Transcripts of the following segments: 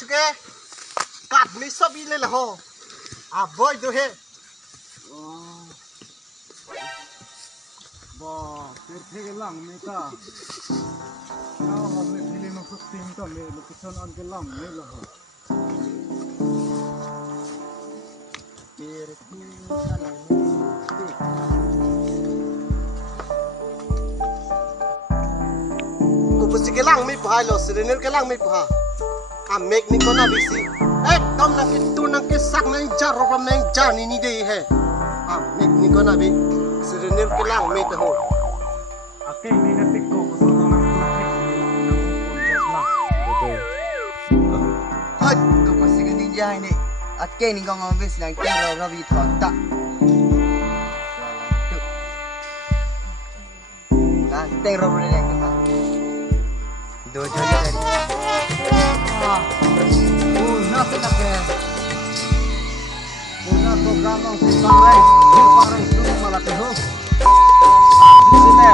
ทุกกัดไม่ชอบอีเลยละฮะบ่อยดูเฮบ่เปิดเพลงหลังไม่ก็เอาเราไม่พิลิมาฝึกทีมก็ไม่ลูกชนอันก็หลังไม่ละฮะเปิดเพลงอะไรกูไปสิกลังไม่พายหรอกสิเรนกลังไม่พาเมกนี่ก็น่าบิสิต้มนักกินตูนักกินสักนักจารบนักจานี่เดียเมกนี่ก็น่าบิสิเรนกลังไม่ต้องoke ini nanti kok kesono Hot, kau pasti kena jah ini. Oke ni kau ngomong senang teror rabi tak. Nah, teror boleh yang kita. Dua jari tadi. nasi nak ke punya program yang sekarang itu malah tu sini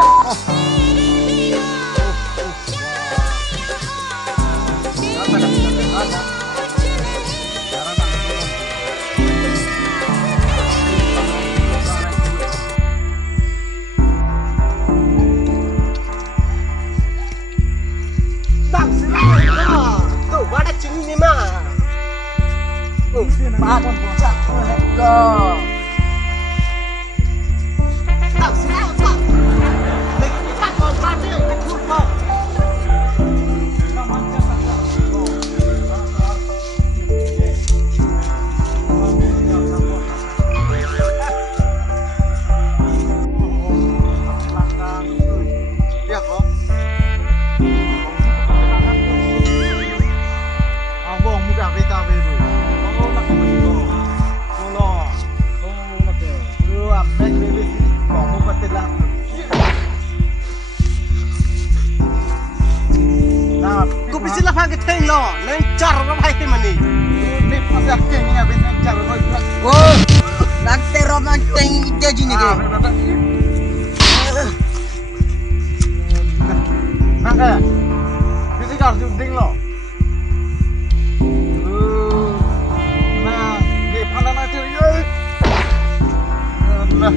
กูไปซื้อละพันกันเท่งล้อนั่งจอดรถไฟที่มันนี่นี่ภาษาเก่งนี่เป็นจังเลย Oh, nak teror nak teng ide je ni ke. Nak ke? Bisa kau juding lo. Nah, ni pandang macam ni. Nah,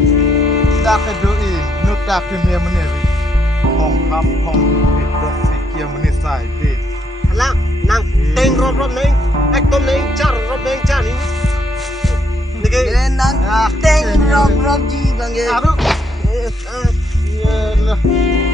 dah kedui, nut dah kemia mana ni? Hong kap, hong hidup sekian menit saja. ล่ะนั่งเต็งรถนึงไอ้ต้มนึงจอดรถนึงจ้านี่นี่ก็ Nak teng rom ji bang ke. Aduh. Ya lah.